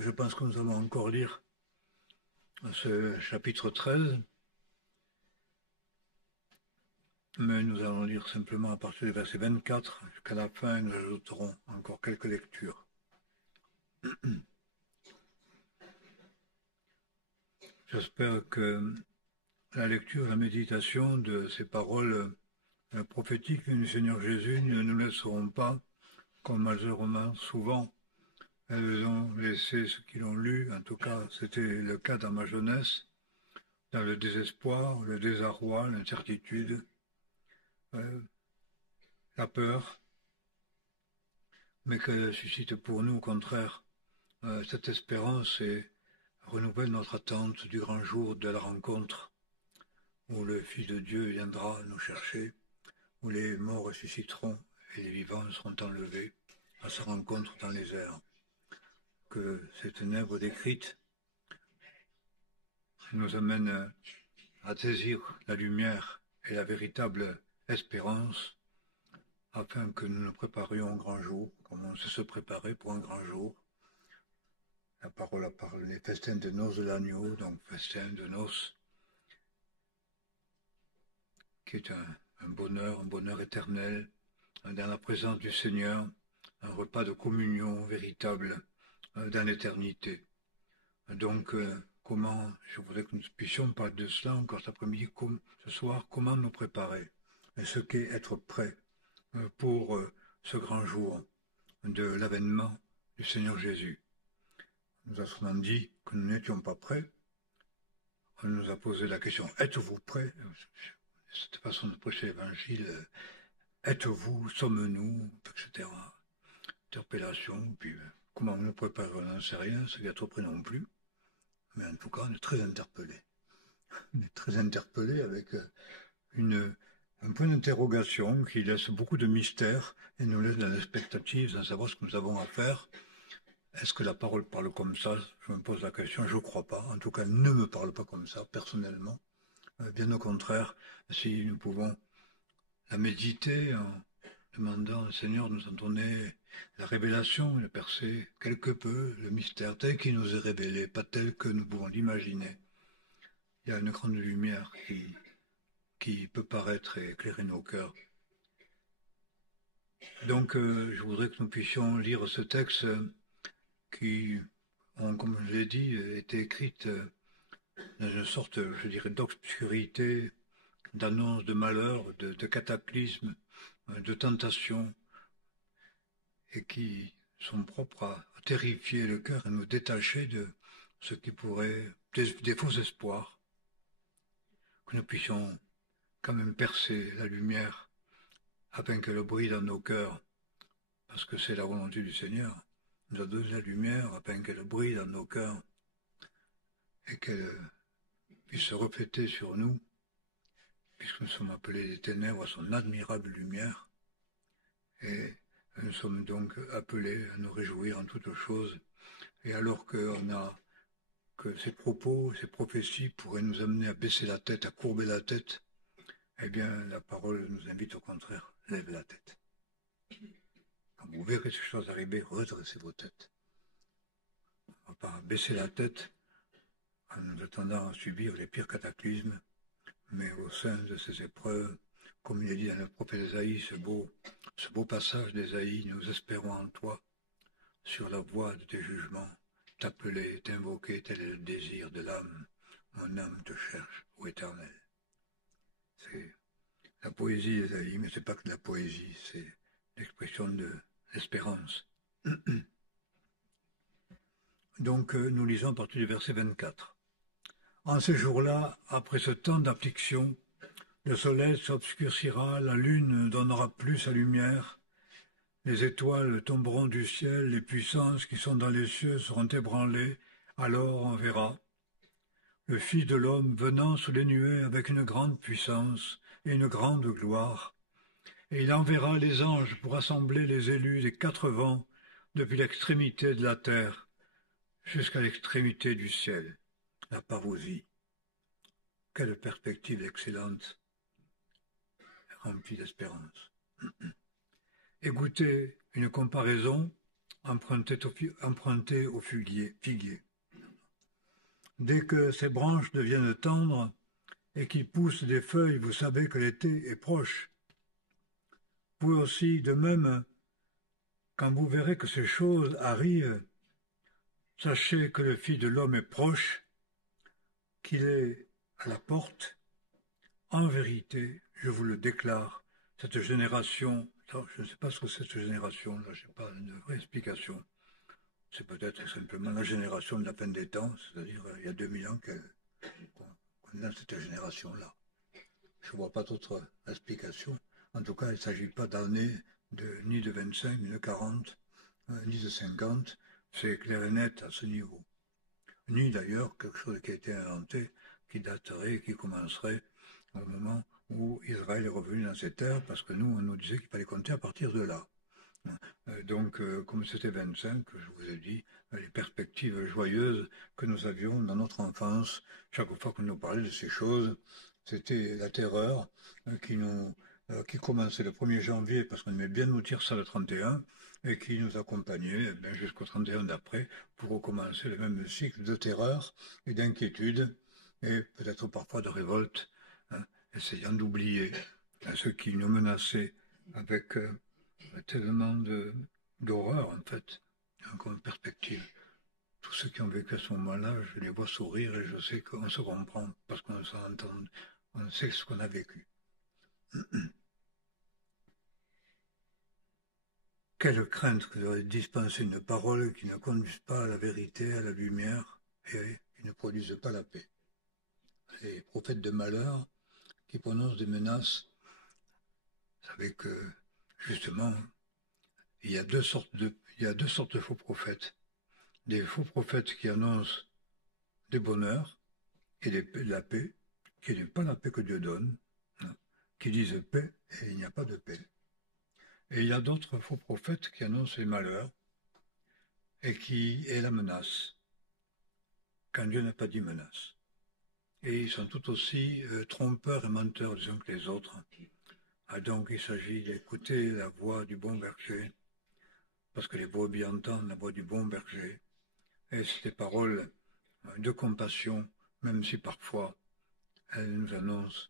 Je pense que nous allons encore lire ce chapitre 13, mais nous allons lire simplement à partir du verset 24 jusqu'à la fin et nous ajouterons encore quelques lectures. J'espère que la lecture et la méditation de ces paroles prophétiques du Seigneur Jésus ne nous laisseront pas, comme malheureusement souvent elles ont laissé ceux qui l'ont lu, en tout cas c'était le cas dans ma jeunesse, dans le désespoir, le désarroi, l'incertitude, la peur, mais qu'elle suscite pour nous au contraire cette espérance et renouvelle notre attente du grand jour de la rencontre où le Fils de Dieu viendra nous chercher, où les morts ressusciteront et les vivants seront enlevés à sa rencontre dans les airs. Que ces ténèbres décrites nous amènent à saisir la lumière et la véritable espérance afin que nous nous préparions au grand jour, comme on sait se préparer pour un grand jour. La parole parle des festins de noces de l'agneau, donc festin de noces, qui est un bonheur éternel, dans la présence du Seigneur, un repas de communion véritable dans l'éternité. Donc, comment, je voudrais que nous puissions parler de cela encore cet après-midi, ce soir, comment nous préparer, et ce qu'est être prêt pour ce grand jour de l'avènement du Seigneur Jésus. On nous a souvent dit que nous n'étions pas prêts. On nous a posé la question, êtes-vous prêts? Cette façon de prêcher l'évangile, êtes-vous, sommes-nous, etc. Interpellation, puis comment on nous prépare, on n'en sait rien, c'est être prêt non plus. Mais en tout cas, on est très interpellés. On est très interpellés avec un point d'interrogation qui laisse beaucoup de mystère et nous laisse dans l'expectative sans savoir ce que nous avons à faire. Est-ce que la parole parle comme ça? Je me pose la question, je ne crois pas. En tout cas, elle ne me parle pas comme ça, personnellement. Bien au contraire, si nous pouvons la méditer en demandant au Seigneur de nous en donner la révélation, de percer quelque peu le mystère tel qu'il nous est révélé, pas tel que nous pouvons l'imaginer. Il y a une grande lumière qui peut paraître et éclairer nos cœurs. Donc, je voudrais que nous puissions lire ce texte qui, comme je l'ai dit, était écrite dans une sorte, je dirais, d'obscurité, d'annonce de malheur, de cataclysme, de tentation, et qui sont propres à terrifier le cœur et nous détacher de ce qui pourrait, des faux espoirs, que nous puissions quand même percer la lumière afin qu'elle brille dans nos cœurs, parce que c'est la volonté du Seigneur, nous a donné la lumière afin qu'elle brille dans nos cœurs et qu'elle puisse se refléter sur nous, puisque nous sommes appelés des ténèbres à son admirable lumière, et nous sommes donc appelés à nous réjouir en toutes choses, et alors que ces propos, ces prophéties pourraient nous amener à baisser la tête, à courber la tête, eh bien, la parole nous invite au contraire, lève la tête. Quand vous verrez ces choses arriver, redressez vos têtes. On ne va pas baisser la tête en nous attendant à subir les pires cataclysmes, mais au sein de ces épreuves, comme il est dit dans le prophète Ésaïe, ce beau passage d'Ésaïe, nous espérons en toi, sur la voie de tes jugements, t'appeler, t'invoquer, tel est le désir de l'âme, mon âme te cherche, ô Éternel. C'est la poésie d'Ésaïe, mais c'est pas que de la poésie, c'est l'expression de l'espérance. Donc nous lisons à partir du verset 24. En ces jours-là, après ce temps d'affliction, le soleil s'obscurcira, la lune ne donnera plus sa lumière, les étoiles tomberont du ciel, les puissances qui sont dans les cieux seront ébranlées, alors on verra le Fils de l'homme venant sous les nuées avec une grande puissance et une grande gloire. Et il enverra les anges pour rassembler les élus des quatre vents depuis l'extrémité de la terre jusqu'à l'extrémité du ciel. La parousie. Quelle perspective excellente, remplie d'espérance. Écoutez une comparaison emprunté au figuier. Dès que ses branches deviennent tendres et qu'il pousse des feuilles, vous savez que l'été est proche. Vous aussi, de même, quand vous verrez que ces choses arrivent, sachez que le Fils de l'homme est proche, qu'il est à la porte. En vérité, je vous le déclare, cette génération, je ne sais pas ce que c'est cette génération-là, je n'ai pas une vraie explication. C'est peut-être simplement la génération de la fin des temps, c'est-à-dire il y a 2000 ans qu'on a cette génération-là. Je ne vois pas d'autre explication. En tout cas, il ne s'agit pas d'années ni de 25, ni de 40, ni de 50. C'est clair et net à ce niveau. Ni d'ailleurs quelque chose qui a été inventé, qui daterait, qui commencerait au moment où Israël est revenu dans ses terres, parce que nous, on nous disait qu'il fallait compter à partir de là. Donc, comme c'était 25, je vous ai dit, les perspectives joyeuses que nous avions dans notre enfance, chaque fois qu'on nous parlait de ces choses, c'était la terreur qui commençait le 1er janvier, parce qu'on aimait bien nous dire ça le 31, et qui nous accompagnait jusqu'au 31 d'après pour recommencer le même cycle de terreur et d'inquiétude, et peut-être parfois de révolte, hein, essayant d'oublier ceux qui nous menaçaient avec tellement d'horreur, en fait, comme perspective. Tous ceux qui ont vécu à ce moment-là, je les vois sourire et je sais qu'on se comprend parce qu'on s'entend, on sait ce qu'on a vécu. Quelle crainte que de dispenser une parole qui ne conduise pas à la vérité, à la lumière et qui ne produise pas la paix. Les prophètes de malheur qui prononcent des menaces, vous savez que justement, il y a deux sortes de faux prophètes. Des faux prophètes qui annoncent des bonheurs et de la paix, qui n'est pas la paix que Dieu donne, hein, qui disent paix et il n'y a pas de paix. Et il y a d'autres faux prophètes qui annoncent les malheurs et qui est la menace, quand Dieu n'a pas dit menace. Et ils sont tout aussi trompeurs et menteurs les uns que les autres. Ah, donc il s'agit d'écouter la voix du bon berger, parce que les brebis entendent la voix du bon berger, et c'est des paroles de compassion, même si parfois elles nous annoncent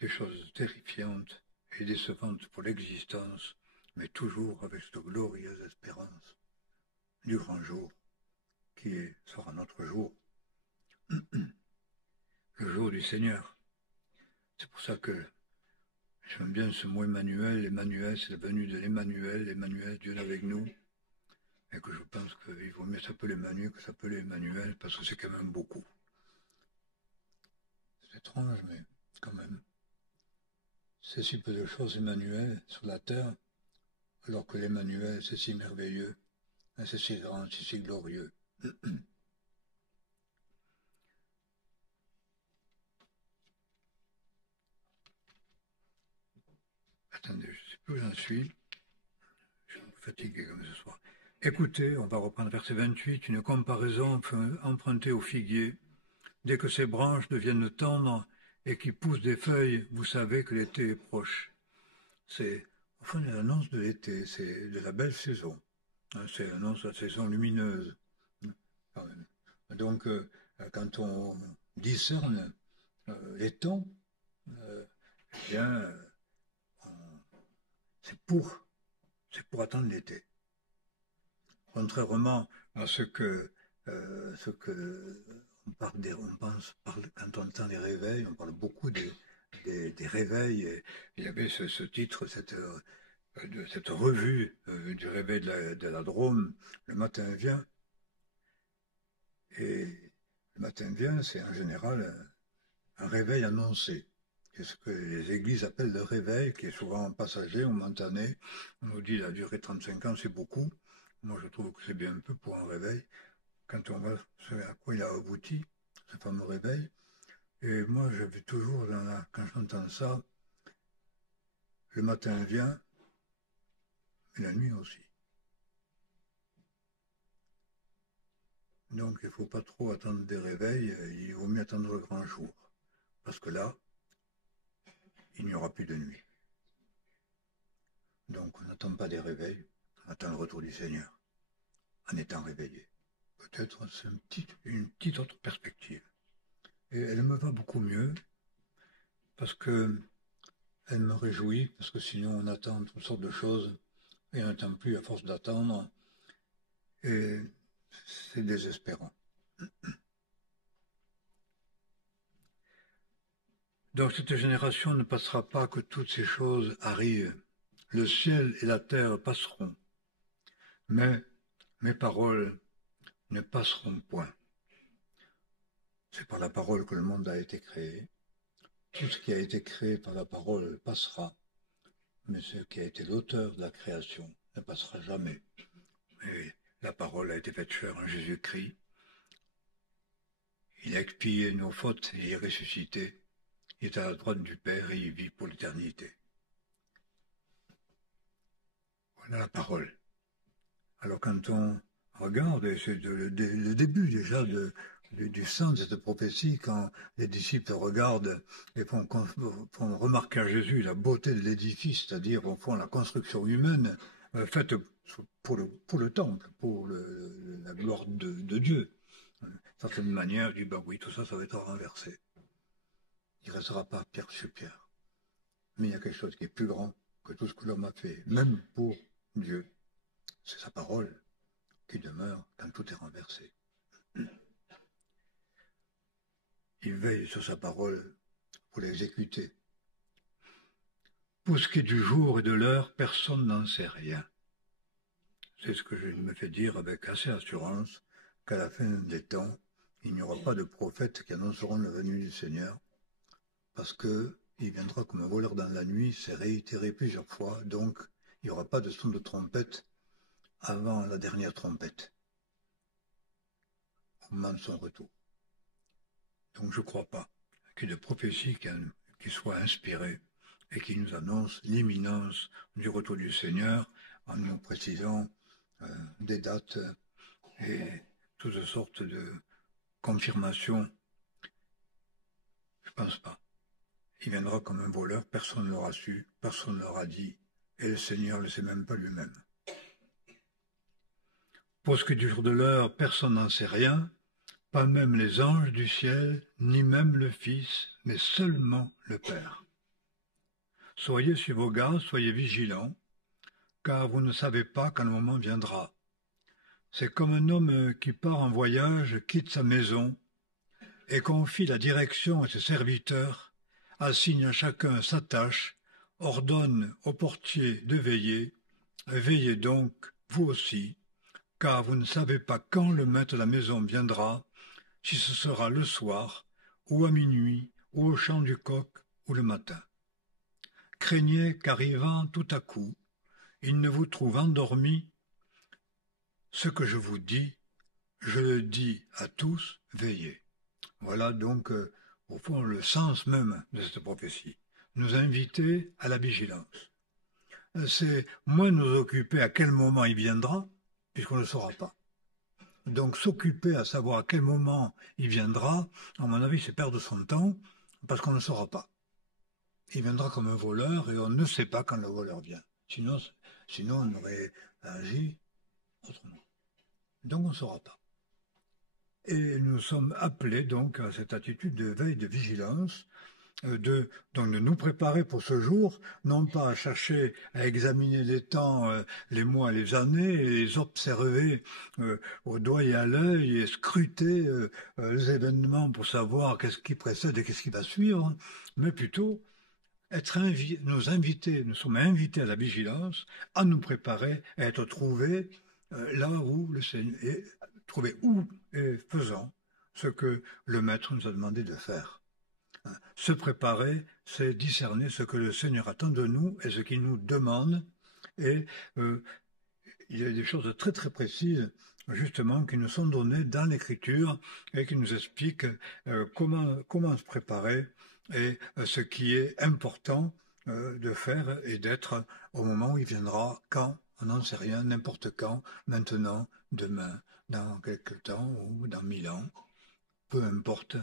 des choses terrifiantes et décevantes pour l'existence, mais toujours avec cette glorieuse espérance du grand jour, qui sera notre jour, le jour du Seigneur. C'est pour ça que j'aime bien ce mot Emmanuel. Emmanuel, c'est venu de l'Emmanuel, Emmanuel, Dieu avec nous, et que je pense qu'il vaut mieux s'appeler Manu que s'appeler Emmanuel, parce que c'est quand même beaucoup. C'est étrange, mais quand même. C'est si peu de choses, Emmanuel, sur la terre, alors que l'Emmanuel, c'est si merveilleux, c'est si grand, c'est si glorieux. Attendez, je ne sais plus où j'en suis. Je suis un peu fatigué comme ce soir. Écoutez, on va reprendre verset 28, une comparaison empruntée au figuier. Dès que ses branches deviennent tendres et qu'il pousse des feuilles, vous savez que l'été est proche. C'est au fond l'annonce de l'été, c'est de la belle saison. C'est l'annonce de la saison lumineuse. Donc, quand on discerne les temps, eh bien, c'est pour attendre l'été. Contrairement à ce que quand on entend les réveils, on parle beaucoup des réveils. Et il y avait ce titre, de cette revue du réveil de la Drôme, le matin vient. Et le matin vient, c'est en général un réveil annoncé. C'est ce que les églises appellent le réveil, qui est souvent passager ou momentané. On nous dit la durée de 35 ans, c'est beaucoup. Moi, je trouve que c'est bien un peu pour un réveil. Quand on voit ce à quoi il a abouti, ce fameux réveil. Et moi, je vais toujours, quand j'entends ça, le matin vient, et la nuit aussi. Donc, il ne faut pas trop attendre des réveils, il vaut mieux attendre le grand jour. Parce que là, il n'y aura plus de nuit. Donc, on n'attend pas des réveils, on attend le retour du Seigneur. en étant réveillé. Peut-être c'est une petite autre perspective. Et elle me va beaucoup mieux parce que elle me réjouit, parce que sinon on attend toutes sortes de choses et on n'attend plus à force d'attendre et c'est désespérant. Donc cette génération ne passera pas que toutes ces choses arrivent. Le ciel et la terre passeront, mais mes paroles ne passeront point. C'est par la parole que le monde a été créé. Tout ce qui a été créé par la parole passera, mais ce qui a été l'auteur de la création ne passera jamais. Et la parole a été faite chair en Jésus-Christ. Il a expié nos fautes et il est ressuscité. Il est à la droite du Père et il vit pour l'éternité. Voilà la parole. Alors quand on regarde, et c'est le début déjà du sens de cette prophétie, quand les disciples regardent et font remarquer à Jésus la beauté de l'édifice, c'est-à-dire au fond la construction humaine faite pour le temple, pour la gloire de Dieu. D'une certaine manière, il dit, ben oui, tout ça, ça va être renversé. Il ne restera pas pierre sur pierre. Mais il y a quelque chose qui est plus grand que tout ce que l'homme a fait, même pour Dieu. C'est sa parole qui demeure quand tout est renversé. Il veille sur sa parole pour l'exécuter. Pour ce qui est du jour et de l'heure, personne n'en sait rien. C'est ce que je me fais dire avec assez d'assurance, qu'à la fin des temps, il n'y aura pas de prophètes qui annonceront la venue du Seigneur, parce qu'il viendra comme un voleur dans la nuit, c'est réitéré plusieurs fois, donc il n'y aura pas de son de trompette avant la dernière trompette, au moment de son retour. Donc je ne crois pas qu'il y ait de prophétie qui soit inspirée et qui nous annonce l'imminence du retour du Seigneur en nous précisant des dates et toutes sortes de confirmations. Je ne pense pas. Il viendra comme un voleur, personne ne l'aura su, personne ne l'aura dit, et le Seigneur ne le sait même pas lui-même. Pour ce qui est du jour de l'heure, personne n'en sait rien, pas même les anges du ciel, ni même le Fils, mais seulement le Père. Soyez sur vos gardes, soyez vigilants, car vous ne savez pas quand le moment viendra. C'est comme un homme qui part en voyage, quitte sa maison, et confie la direction à ses serviteurs, assigne à chacun sa tâche, ordonne au portier de veiller, veillez donc, vous aussi, car vous ne savez pas quand le maître de la maison viendra, si ce sera le soir, ou à minuit, ou au chant du coq, ou le matin. Craignez qu'arrivant tout à coup, il ne vous trouve endormi. Ce que je vous dis, je le dis à tous, veillez. Voilà donc, au fond, le sens même de cette prophétie. Nous inviter à la vigilance. C'est moins nous occuper à quel moment il viendra, puisqu'on ne le saura pas. Donc s'occuper à savoir à quel moment il viendra, à mon avis, c'est perdre son temps, parce qu'on ne saura pas. Il viendra comme un voleur et on ne sait pas quand le voleur vient. Sinon on aurait agi autrement. Donc on ne saura pas. Et nous sommes appelés donc à cette attitude de veille, de vigilance, donc de nous préparer pour ce jour, non pas à chercher à examiner les temps, les mois, les années, et les observer au doigt et à l'œil, et scruter les événements pour savoir qu'est-ce qui précède et qu'est-ce qui va suivre, mais plutôt nous sommes invités à la vigilance, à nous préparer, à être trouvés là où le Seigneur est, trouvés où et faisant ce que le Maître nous a demandé de faire. Se préparer, c'est discerner ce que le Seigneur attend de nous et ce qu'il nous demande. Et il y a des choses très très précises, justement, qui nous sont données dans l'Écriture et qui nous expliquent comment se préparer et ce qui est important de faire et d'être au moment où il viendra, quand, on n'en sait rien, n'importe quand, maintenant, demain, dans quelque temps ou dans 1000 ans, peu importe,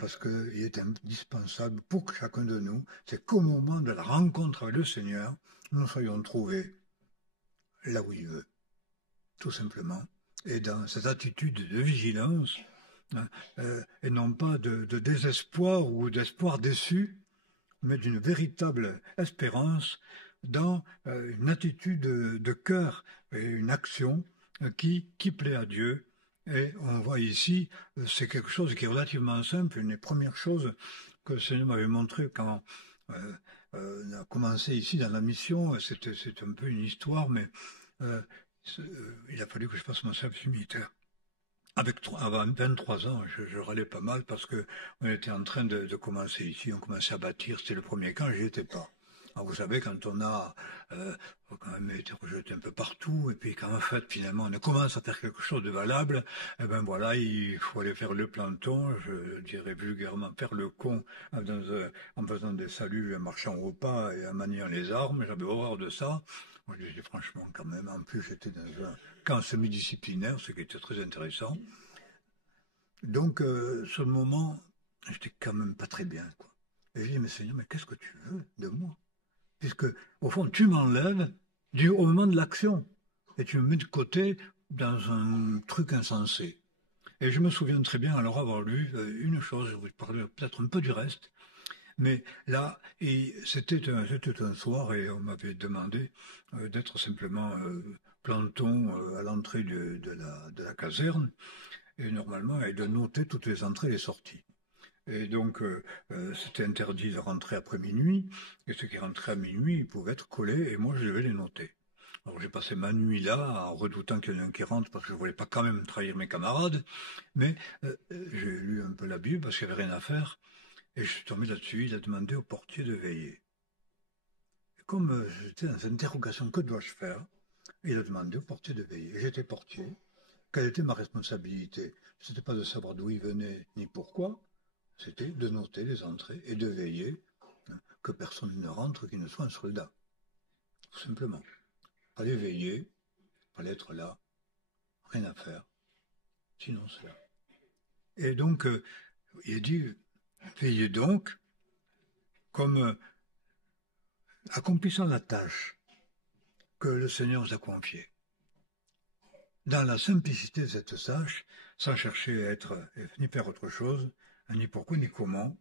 parce qu'il est indispensable pour chacun de nous, c'est qu'au moment de la rencontre avec le Seigneur, nous soyons trouvés là où il veut, tout simplement, et dans cette attitude de vigilance, hein, et non pas de désespoir ou d'espoir déçu, mais d'une véritable espérance dans une attitude de cœur et une action qui plaît à Dieu. Et on voit ici, c'est quelque chose qui est relativement simple. Une des premières choses que le Seigneur m'avait montré quand on a commencé ici dans la mission, c'est un peu une histoire, mais il a fallu que je fasse mon service militaire. Avant 23 ans, je râlais pas mal parce que on était en train de commencer ici, on commençait à bâtir, c'était le premier camp, j'y étais pas. Alors vous savez, quand on a quand même été rejeté un peu partout, et puis quand en fait finalement on commence à faire quelque chose de valable, eh ben voilà, il faut aller faire le planton, je dirais vulgairement faire le con en faisant des saluts, en marchant au pas et en maniant les armes, j'avais horreur de ça. Moi, je dis franchement, quand même, en plus, j'étais dans un camp semi-disciplinaire, ce qui était très intéressant. Donc, sur le moment, j'étais quand même pas très bien, quoi. Et je dis, mais Seigneur, mais qu'est-ce que tu veux de moi? Puisque, au fond, tu m'enlèves au moment de l'action. Et tu me mets de côté dans un truc insensé. Et je me souviens très bien alors avoir lu une chose, je vous parler peut-être un peu du reste, mais là, c'était un soir et on m'avait demandé d'être simplement planton à l'entrée de la caserne et normalement et de noter toutes les entrées et les sorties. Et donc, c'était interdit de rentrer après minuit, et ceux qui rentraient à minuit, ils pouvaient être collés, et moi, je devais les noter. Alors, j'ai passé ma nuit là, en redoutant qu'il y en ait un qui rentre, parce que je ne voulais pas quand même trahir mes camarades, mais j'ai lu un peu la Bible, parce qu'il n'y avait rien à faire, et je suis tombé là-dessus, il a demandé au portier de veiller. Et comme j'étais dans cette interrogation, que dois-je faire? Il a demandé au portier de veiller. J'étais portier. Quelle était ma responsabilité? Ce n'était pas de savoir d'où il venait, ni pourquoi, c'était de noter les entrées et de veiller que personne ne rentre qui ne soit un soldat. Tout simplement. Il fallait veiller, il fallait être là, rien à faire, sinon cela. Et donc, il dit, veillez donc comme accomplissant la tâche que le Seigneur vous a confiée. Dans la simplicité de cette tâche, sans chercher à être ni faire autre chose, ni pourquoi ni comment,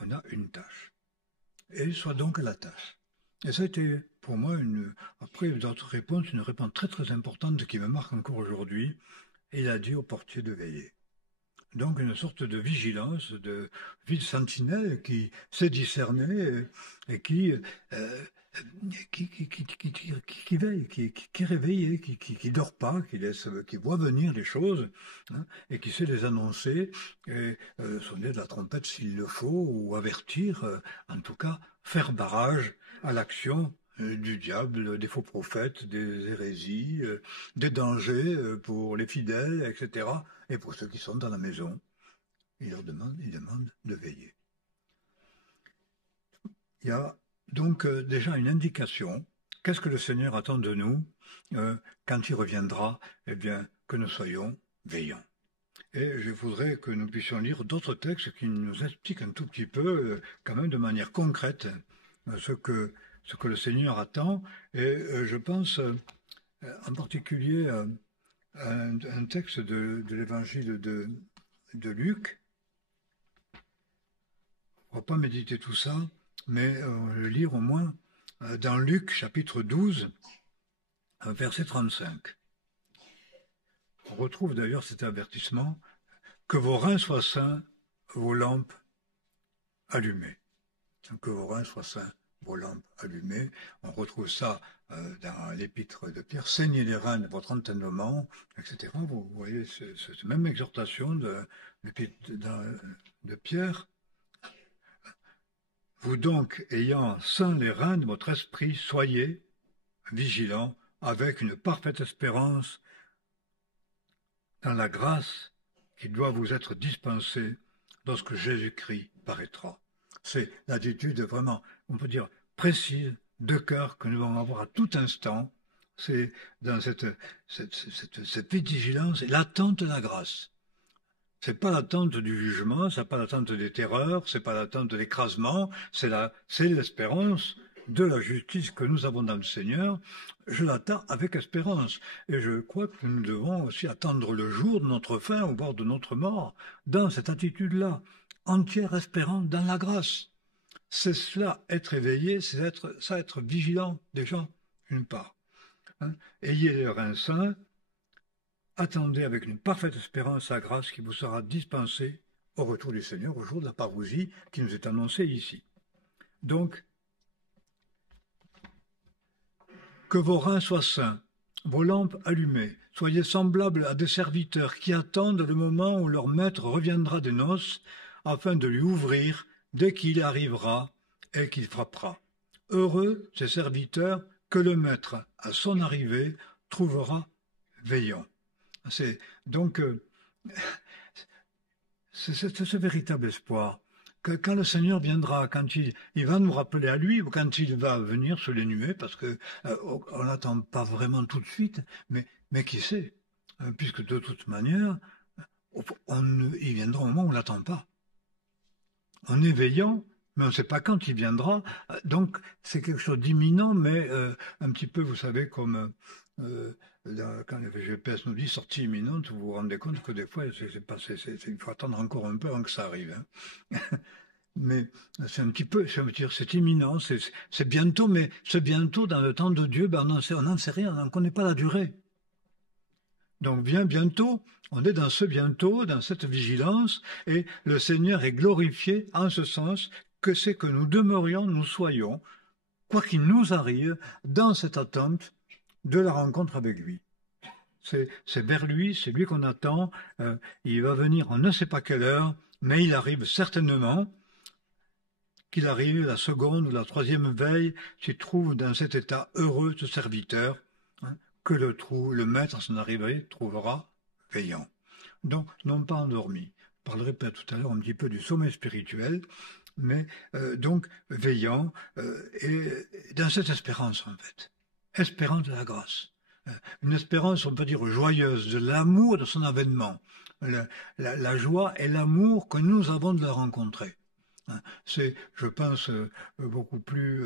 on a une tâche. Et soit donc à la tâche. Et ça a été pour moi, après d'autres réponses, une réponse très très importante qui me marque encore aujourd'hui. Il a dit au portier de veiller. Donc une sorte de vigilance, de vie de sentinelle qui sait discerner et qui veille, qui est réveillé, qui dort pas, qui voit venir les choses, hein, et qui sait les annoncer, et sonner de la trompette s'il le faut, ou avertir, en tout cas, faire barrage à l'action du diable, des faux prophètes, des hérésies, des dangers pour les fidèles, etc., et pour ceux qui sont dans la maison. Il demande de veiller. Il y a donc déjà une indication. Qu'est-ce que le Seigneur attend de nous quand il reviendra? Eh bien, que nous soyons veillants. Et je voudrais que nous puissions lire d'autres textes qui nous expliquent un tout petit peu, quand même de manière concrète, ce que le Seigneur attend. Et je pense en particulier à un texte de l'évangile de Luc. On ne va pas méditer tout ça, mais le lire au moins dans Luc chapitre 12, verset 35. On retrouve d'ailleurs cet avertissement, que vos reins soient saints, vos lampes allumées. Que vos reins soient saints, vos lampes allumées. On retrouve ça dans l'épître de Pierre, saignez les reins de votre entendement, etc. Vous voyez cette même exhortation de Pierre. Vous donc, ayant saint les reins de votre esprit, soyez vigilants avec une parfaite espérance dans la grâce qui doit vous être dispensée lorsque Jésus-Christ paraîtra. C'est l'attitude vraiment, on peut dire, précise, de cœur que nous devons avoir à tout instant. C'est dans cette vigilance et l'attente de la grâce. C'est pas l'attente du jugement, c'est pas l'attente des terreurs, c'est pas l'attente de l'écrasement, c'est l'espérance de la justice que nous avons dans le Seigneur, je l'attends avec espérance. Et je crois que nous devons aussi attendre le jour de notre fin, au bord de notre mort, dans cette attitude-là, entière espérance dans la grâce. C'est cela, être éveillé, c'est être vigilant, déjà, une part. Hein. Ayez les reins sains, attendez avec une parfaite espérance la grâce qui vous sera dispensée au retour du Seigneur, au jour de la parousie qui nous est annoncée ici. Donc, que vos reins soient sains, vos lampes allumées, soyez semblables à des serviteurs qui attendent le moment où leur maître reviendra des noces, afin de lui ouvrir dès qu'il arrivera et qu'il frappera. Heureux ces serviteurs que le maître, à son arrivée, trouvera veillant. C'est donc c'est ce véritable espoir que quand le Seigneur viendra, quand il va nous rappeler à lui, ou quand il va venir sur les nuées, parce que on n'attend pas vraiment tout de suite, mais qui sait, puisque de toute manière, il viendra au moment où on ne l'attend pas. On est veillant, mais on ne sait pas quand il viendra, donc c'est quelque chose d'imminent, mais un petit peu, vous savez, comme quand le GPS nous dit sortie imminente, vous vous rendez compte que des fois, il faut attendre encore un peu avant que ça arrive. Hein. Mais c'est un petit peu, c'est imminent, c'est bientôt, mais ce bientôt, dans le temps de Dieu, ben on n'en sait rien, on n'en connaît pas la durée. Donc bien bientôt, on est dans ce bientôt, dans cette vigilance, et le Seigneur est glorifié en ce sens que c'est que nous demeurions, nous soyons, quoi qu'il nous arrive, dans cette attente de la rencontre avec lui. C'est vers lui, c'est lui qu'on attend, il va venir on ne sait pas quelle heure, mais il arrive certainement, qu'il arrive la seconde ou la troisième veille, s'il trouve dans cet état heureux ce serviteur, hein, que le maître à son arrivée trouvera veillant. Donc, non pas endormi. Je parlerai peut-être tout à l'heure un petit peu du sommeil spirituel, mais donc veillant, et dans cette espérance en fait, espérance de la grâce. Une espérance, on peut dire, joyeuse, de l'amour de son avènement, la joie et l'amour que nous avons de la rencontrer. C'est, je pense, beaucoup plus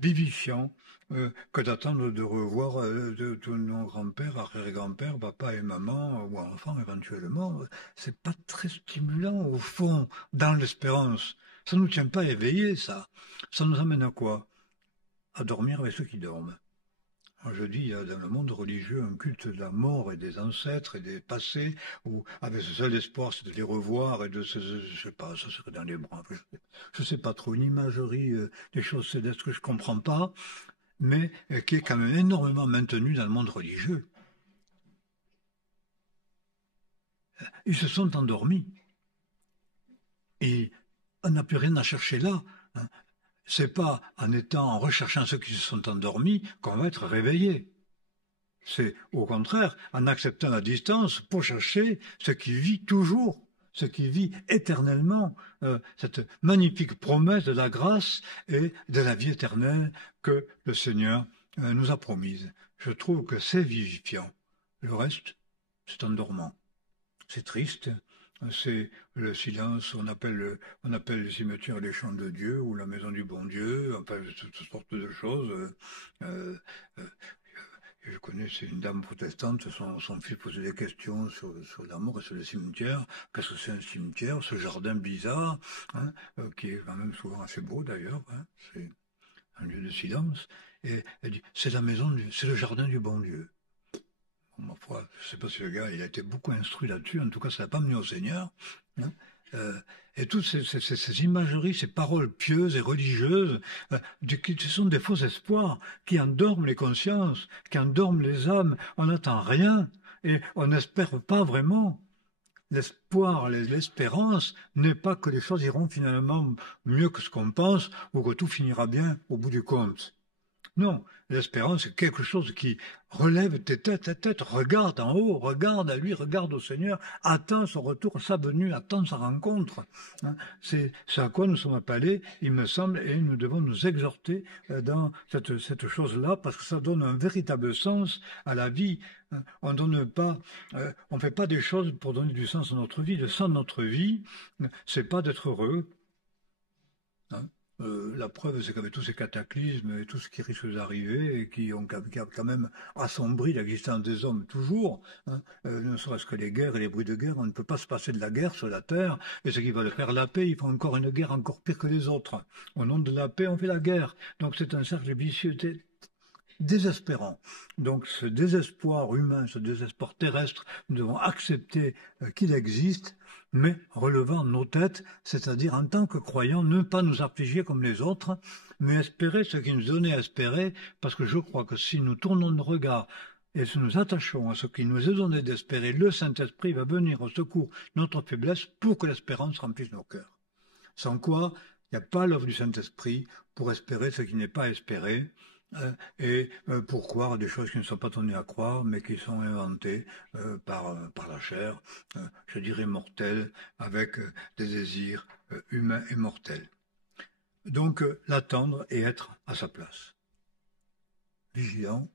vivifiant que d'attendre de revoir tous nos grands-pères, arrière-grands-pères, papa et maman, ou enfants éventuellement. C'est pas très stimulant, au fond, dans l'espérance. Ça ne nous tient pas éveillés, ça. Ça nous amène à quoi? À dormir avec ceux qui dorment. Je dis, il y a dans le monde religieux un culte de la mort et des ancêtres et des passés, où avec ce seul espoir, c'est de les revoir et de je sais pas, ça serait dans les bras. Je sais pas trop, une imagerie des choses célestes que je comprends pas, mais qui est quand même énormément maintenue dans le monde religieux. Ils se sont endormis. Et on n'a plus rien à chercher là. Hein. C'est pas en recherchant ceux qui se sont endormis qu'on va être réveillé. C'est au contraire en acceptant la distance pour chercher ce qui vit toujours, ce qui vit éternellement, cette magnifique promesse de la grâce et de la vie éternelle que le Seigneur nous a promise. Je trouve que c'est vivifiant. Le reste, c'est endormant. C'est triste. C'est le silence, on appelle le cimetière les champs de Dieu ou la maison du bon Dieu, enfin toutes sortes de choses. Je connais, c'est une dame protestante, son fils posait des questions sur la mort et sur le cimetière. Qu'est-ce que c'est un cimetière, ce jardin bizarre, hein, qui est quand même souvent assez beau d'ailleurs, hein, c'est un lieu de silence. Et elle dit, c'est c'est le jardin du bon Dieu. Ma foi, je ne sais pas si le gars il a été beaucoup instruit là-dessus, en tout cas ça n'a pas mené au Seigneur. Hein. Et toutes ces imageries, ces paroles pieuses et religieuses, qui sont des faux espoirs, qui endorment les consciences, qui endorment les âmes, on n'attend rien et on n'espère pas vraiment. L'espoir, l'espérance n'est pas que les choses iront finalement mieux que ce qu'on pense ou que tout finira bien au bout du compte. Non, l'espérance, c'est quelque chose qui relève tes têtes, regarde en haut, regarde à lui, regarde au Seigneur, attend son retour, sa venue, attend sa rencontre. Hein, c'est à quoi nous sommes appelés, il me semble, et nous devons nous exhorter dans cette chose-là, parce que ça donne un véritable sens à la vie. On ne fait pas des choses pour donner du sens à notre vie. Le sens de notre vie, c'est pas d'être heureux. Hein. La preuve, c'est qu'avec tous ces cataclysmes et tout ce qui risque d'arriver et qui a quand même assombri l'existence des hommes toujours, hein, ne serait-ce que les guerres et les bruits de guerre, on ne peut pas se passer de la guerre sur la terre, et ceux qui veulent faire la paix, ils font encore une guerre encore pire que les autres. Au nom de la paix, on fait la guerre. Donc c'est un cercle vicieux désespérant. Donc ce désespoir humain, ce désespoir terrestre, nous devons accepter qu'il existe, mais relevant nos têtes, c'est-à-dire en tant que croyants, ne pas nous affliger comme les autres, mais espérer ce qui nous donnait à espérer, parce que je crois que si nous tournons nos regards et si nous attachons à ce qui nous est donné d'espérer, le Saint-Esprit va venir au secours de notre faiblesse pour que l'espérance remplisse nos cœurs. Sans quoi, il n'y a pas l'œuvre du Saint-Esprit pour espérer ce qui n'est pas espéré, et pour croire des choses qui ne sont pas données à croire, mais qui sont inventées par la chair, je dirais mortelle, avec des désirs humains et mortels. Donc l'attendre et être à sa place. Vigilant,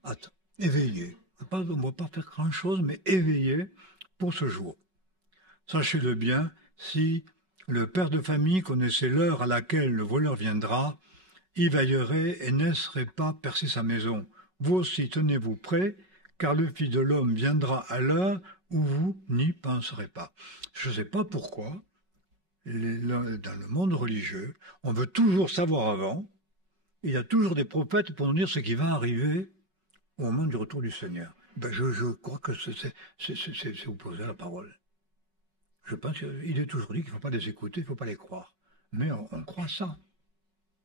éveillé. On ne va pas faire grand-chose, mais éveillé pour ce jour. Sachez-le bien, si le père de famille connaissait l'heure à laquelle le voleur viendra, il veillerait et ne laisserait pas percer sa maison. Vous aussi tenez-vous prêts, car le Fils de l'homme viendra à l'heure où vous n'y penserez pas. Je ne sais pas pourquoi, dans le monde religieux, on veut toujours savoir avant. Il y a toujours des prophètes pour nous dire ce qui va arriver au moment du retour du Seigneur. Ben je crois que c'est opposé à la parole. Je pense qu'il est toujours dit qu'il ne faut pas les écouter, il ne faut pas les croire. Mais on croit ça.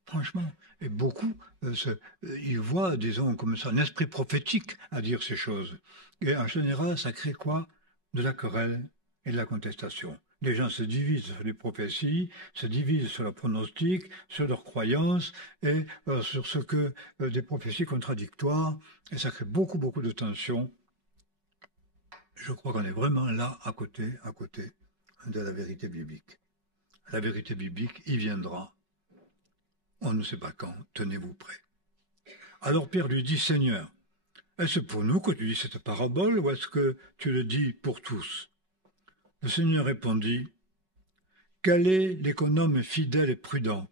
Franchement, et beaucoup, ils voient, disons, comme ça, un esprit prophétique à dire ces choses. Et en général, ça crée quoi? De la querelle et de la contestation. Les gens se divisent sur les prophéties, se divisent sur leurs pronostics, sur leurs croyances et sur ce que des prophéties contradictoires, et ça crée beaucoup, beaucoup de tensions. Je crois qu'on est vraiment là, à côté de la vérité biblique. La vérité biblique, il viendra. On ne sait pas quand, tenez-vous prêts. Alors Pierre lui dit, Seigneur, est-ce pour nous que tu dis cette parabole ou est-ce que tu le dis pour tous? Le Seigneur répondit, quel est l'économe fidèle et prudent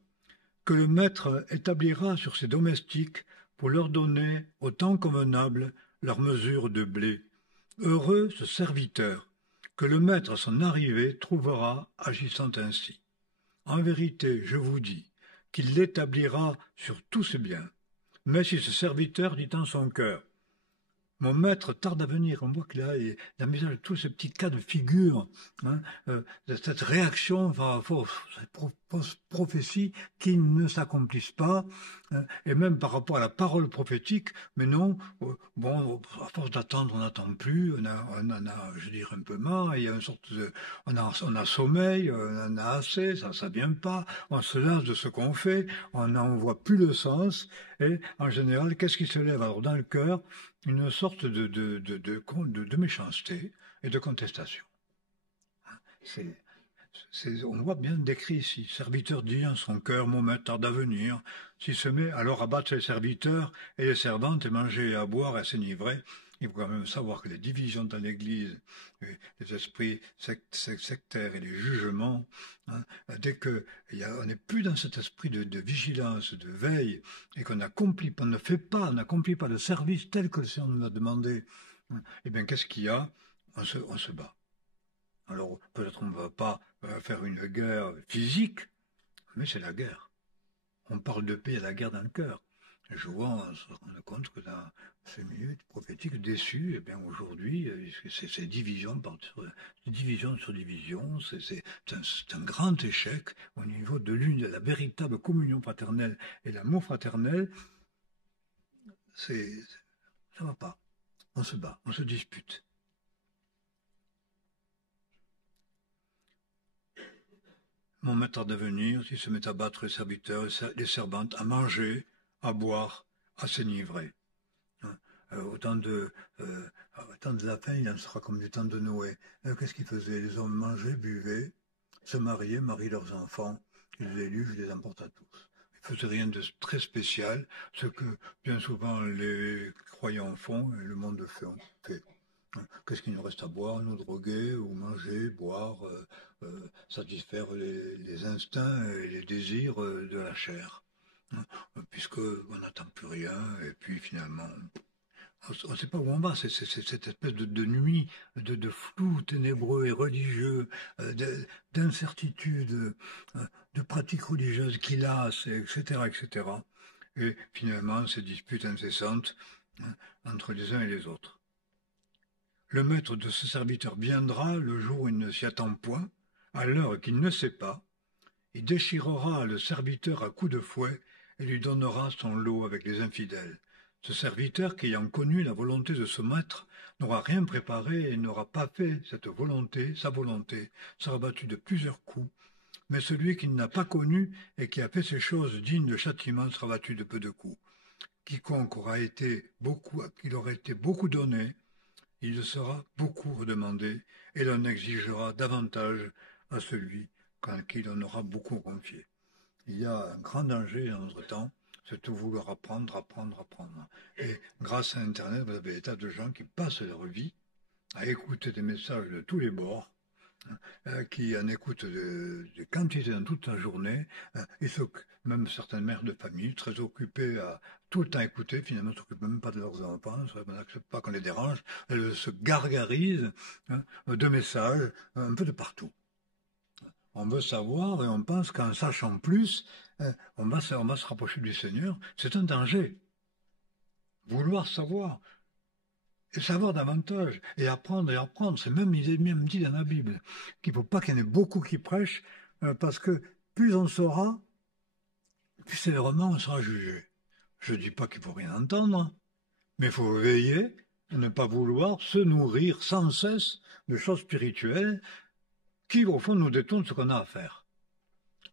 que le maître établira sur ses domestiques pour leur donner au temps convenable leur mesure de blé? Heureux ce serviteur que le maître à son arrivée trouvera agissant ainsi. En vérité, je vous dis, qu'il l'établira sur tous ses biens. Mais si ce serviteur dit en son cœur, mon maître tarde à venir, on voit qu'il a mis à tous ces petits cas de figure, hein, cette réaction à cette prophétie qui ne s'accomplissent pas, hein, et même par rapport à la parole prophétique, mais non, bon, à force d'attendre, on n'attend plus, on en a, je dirais, un peu marre, il y a une sorte de, on a sommeil, on en a assez, ça vient pas, on se lasse de ce qu'on fait, on n'en voit plus le sens, et en général, qu'est-ce qui se lève alors dans le cœur? Une sorte de méchanceté et de contestation. On voit bien décrit ici. Serviteur dit en son cœur, mon maître tarde à venir. S'il se met alors à battre les serviteurs et les servantes et manger et à boire et à s'enivrer, il faut quand même savoir que les divisions dans l'Église, les esprits sectaires et les jugements, hein, dès qu'on n'est plus dans cet esprit de vigilance, de veille, et qu'on n'accomplit pas le service tel que le Seigneur nous l'a demandé, hein, eh bien qu'est-ce qu'il y a? On se bat. Alors peut-être on ne va pas faire une guerre physique, mais c'est la guerre. On parle de paix et la guerre dans le cœur. Et je vois, on se rend compte que dans ces milieux prophétiques déçus, eh bien aujourd'hui, c'est division sur division, c'est un grand échec au niveau de la véritable communion fraternelle et l'amour fraternel. Ça ne va pas. On se bat, on se dispute. Mon maître de venir, s'il se met à battre les serviteurs et les servantes, à manger, à boire, à s'enivrer. Au temps de la fin, il en sera comme du temps de Noé. Qu'est-ce qu'ils faisaient? Les hommes mangeaient, buvaient, se mariaient, mariaient leurs enfants. Ils les élus, je les emporte à tous. Ils ne faisaient rien de très spécial, ce que bien souvent les croyants font et le monde fait. Qu'est-ce qu'il nous reste à boire, nous droguer ou manger, boire, satisfaire les instincts et les désirs de la chair, hein, puisqu'on n'attend plus rien, et puis finalement, on ne sait pas où on va, c'est cette espèce de nuit, de flou ténébreux et religieux, d'incertitude, de pratiques religieuses qui lassent, etc., etc. Et finalement, ces disputes incessantes, hein, entre les uns et les autres. Le maître de ce serviteur viendra le jour où il ne s'y attend point, à l'heure qu'il ne sait pas, il déchirera le serviteur à coups de fouet et lui donnera son lot avec les infidèles. Ce serviteur, qui ayant connu la volonté de ce maître, n'aura rien préparé et n'aura pas fait cette volonté, sa volonté, sera battu de plusieurs coups. Mais celui qui n'a pas connu et qui a fait ces choses dignes de châtiment sera battu de peu de coups. Quiconque aura été beaucoup, qu'il aurait été beaucoup donné, il le sera beaucoup redemandé, et l'on exigera davantage à celui à qui l'on aura beaucoup confié. Il y a un grand danger dans notre temps, c'est de vouloir apprendre, apprendre, apprendre. Et grâce à Internet, vous avez des tas de gens qui passent leur vie à écouter des messages de tous les bords, qui en écoutent des quantités dans toute la journée, et même certaines mères de famille, très occupées à tout le temps écouter, finalement ne s'occupent même pas de leurs enfants, ne n'acceptent pas qu'on les dérange, elles se gargarisent de messages un peu de partout. On veut savoir et on pense qu'en sachant plus, on va se rapprocher du Seigneur. C'est un danger. Vouloir savoir, et savoir davantage, et apprendre, c'est même, il est même dit dans la Bible, qu'il ne faut pas qu'il y en ait beaucoup qui prêchent, parce que plus on saura, plus sévèrement on sera jugé. Je ne dis pas qu'il ne faut rien entendre, mais il faut veiller à ne pas vouloir se nourrir sans cesse de choses spirituelles qui, au fond, nous détournent ce qu'on a à faire.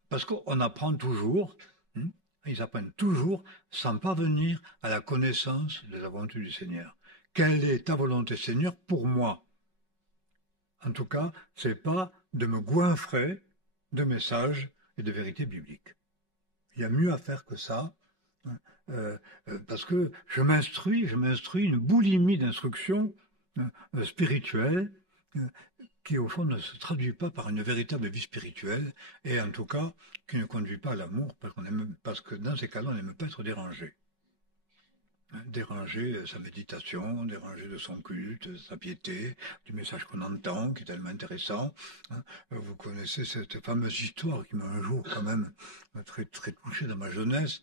Parce qu'on apprend toujours, ils apprennent toujours sans parvenir à la connaissance de la volonté du Seigneur. Quelle est ta volonté, Seigneur, pour moi? En tout cas, ce n'est pas de me goinfrer de messages et de vérités bibliques. Il y a mieux à faire que ça, parce que je m'instruis une boulimie d'instruction spirituelle qui, au fond, ne se traduit pas par une véritable vie spirituelle, et en tout cas, qui ne conduit pas à l'amour, parce que dans ces cas-là, on n'aime pas être dérangé. Déranger sa méditation, déranger de son culte, de sa piété, du message qu'on entend, qui est tellement intéressant. Vous connaissez cette fameuse histoire qui m'a un jour quand même très, très touché dans ma jeunesse.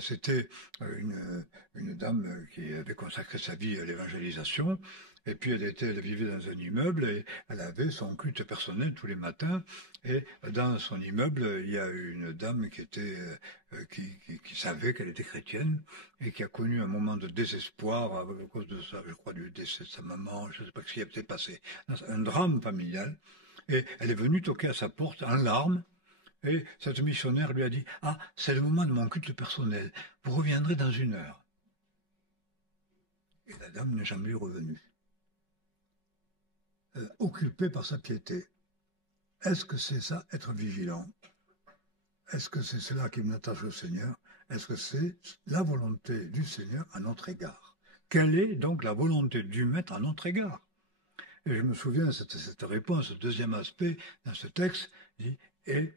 C'était une dame qui avait consacré sa vie à l'évangélisation, et puis elle vivait dans un immeuble et elle avait son culte personnel tous les matins. Et dans son immeuble, il y a une dame qui savait qu'elle était chrétienne et qui a connu un moment de désespoir à cause de ça, je crois, du décès de sa maman, je ne sais pas ce qui a peut-être passé, un drame familial. Et elle est venue toquer à sa porte en larmes. Et cette missionnaire lui a dit « Ah, c'est le moment de mon culte personnel, vous reviendrez dans 1 heure. » Et la dame n'est jamais revenue. Occupée par sa piété. Est-ce que c'est ça, être vigilant? Est-ce que c'est cela qui m'attache au Seigneur? Est-ce que c'est la volonté du Seigneur à notre égard? Quelle est donc la volonté du Maître à notre égard? Et je me souviens, cette réponse, ce deuxième aspect dans ce texte, dit « Et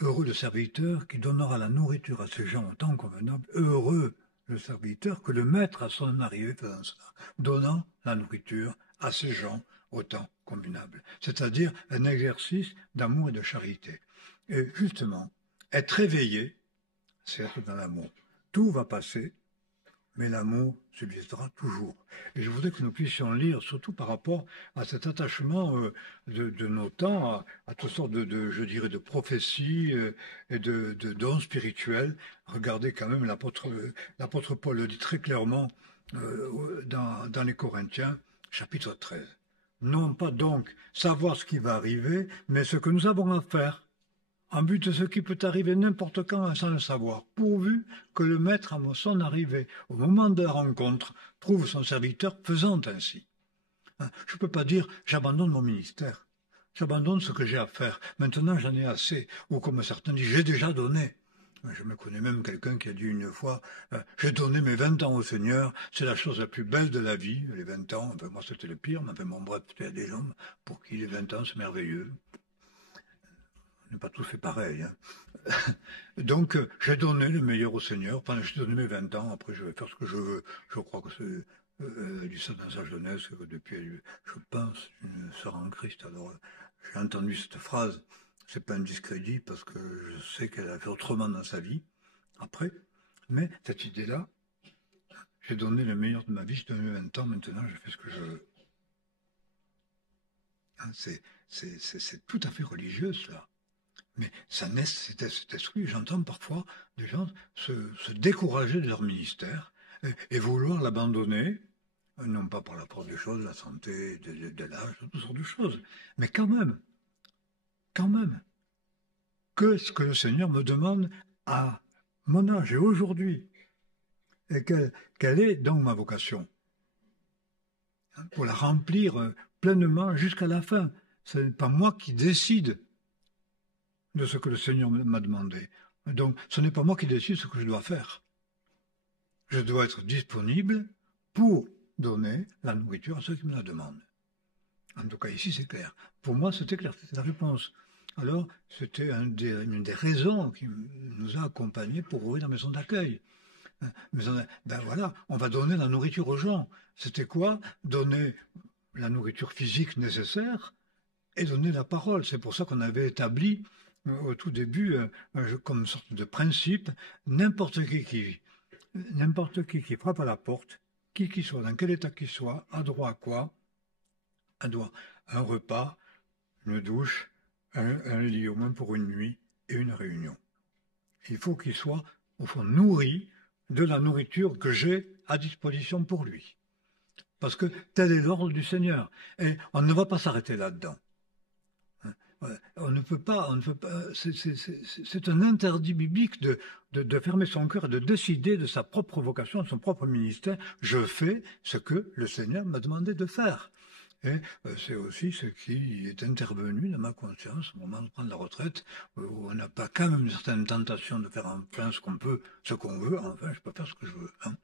heureux le serviteur qui donnera la nourriture à ces gens au temps convenable, heureux le serviteur que le Maître à son arrivée faisant cela, donnant la nourriture à ces gens au temps convenable. » C'est-à-dire un exercice d'amour et de charité. Et justement, être éveillé, c'est être dans l'amour. Tout va passer, mais l'amour subsistera toujours. Et je voudrais que nous puissions lire, surtout par rapport à cet attachement de nos temps, à toutes sortes je dirais, de prophéties et de dons spirituels. Regardez quand même l'apôtre Paul le dit très clairement dans les Corinthiens, chapitre 13. Non pas donc savoir ce qui va arriver, mais ce que nous avons à faire, en but de ce qui peut arriver n'importe quand sans le savoir, pourvu que le Maître à son arrivée, au moment de la rencontre, trouve son serviteur faisant ainsi. Je ne peux pas dire « j'abandonne mon ministère, j'abandonne ce que j'ai à faire, maintenant j'en ai assez », ou comme certains disent « j'ai déjà donné ». Je me connais même quelqu'un qui a dit une fois, j'ai donné mes 20 ans au Seigneur, c'est la chose la plus belle de la vie, les 20 ans, enfin, moi c'était le pire, mais enfin, bon, bref, il y a des gens pour qui les 20 ans c'est merveilleux. On n'est pas tous fait pareil. Hein. Donc, j'ai donné le meilleur au Seigneur, pendant que j'ai donné mes 20 ans, après je vais faire ce que je veux. Je crois que c'est dit ça dans sa jeunesse, que depuis, je pense, une sœur en Christ. Alors, j'ai entendu cette phrase, c'est pas un discrédit, parce que je sais qu'elle a fait autrement dans sa vie, après, mais cette idée-là, j'ai donné le meilleur de ma vie, j'ai donné 20 ans, maintenant je fais ce que je veux. Hein, c'est tout à fait religieux, cela. Mais ça naît cet esprit, j'entends parfois des gens se décourager de leur ministère et vouloir l'abandonner, non pas par la force des choses, la santé, de l'âge, toutes sortes de choses, mais quand même, que ce que le Seigneur me demande à mon âge et aujourd'hui, et quelle est donc ma vocation, hein, pour la remplir pleinement jusqu'à la fin. Ce n'est pas moi qui décide de ce que le Seigneur m'a demandé. Donc, ce n'est pas moi qui décide ce que je dois faire. Je dois être disponible pour donner la nourriture à ceux qui me la demandent. En tout cas, ici, c'est clair. Pour moi, c'était clair, c'était la réponse. Alors, c'était une des raisons qui nous a accompagnés pour ouvrir la maison d'accueil. Ben voilà, on va donner la nourriture aux gens. C'était quoi? Donner la nourriture physique nécessaire et donner la parole. C'est pour ça qu'on avait établi au tout début comme sorte de principe, n'importe qui frappe à la porte, qui soit, dans quel état qu'il soit, a droit à quoi? A droit à un repas, une douche, un lit au moins pour une nuit et une réunion. Il faut qu'il soit, au fond, nourri de la nourriture que j'ai à disposition pour lui. Parce que tel est l'ordre du Seigneur. Et on ne va pas s'arrêter là-dedans. On ne peut pas, c'est un interdit biblique de fermer son cœur et de décider de sa propre vocation, de son propre ministère. Je fais ce que le Seigneur m'a demandé de faire. Et c'est aussi ce qui est intervenu dans ma conscience au moment de prendre la retraite, où on n'a pas quand même une certaine tentation de faire enfin ce qu'on peut, ce qu'on veut, enfin je peux faire ce que je veux. Hein.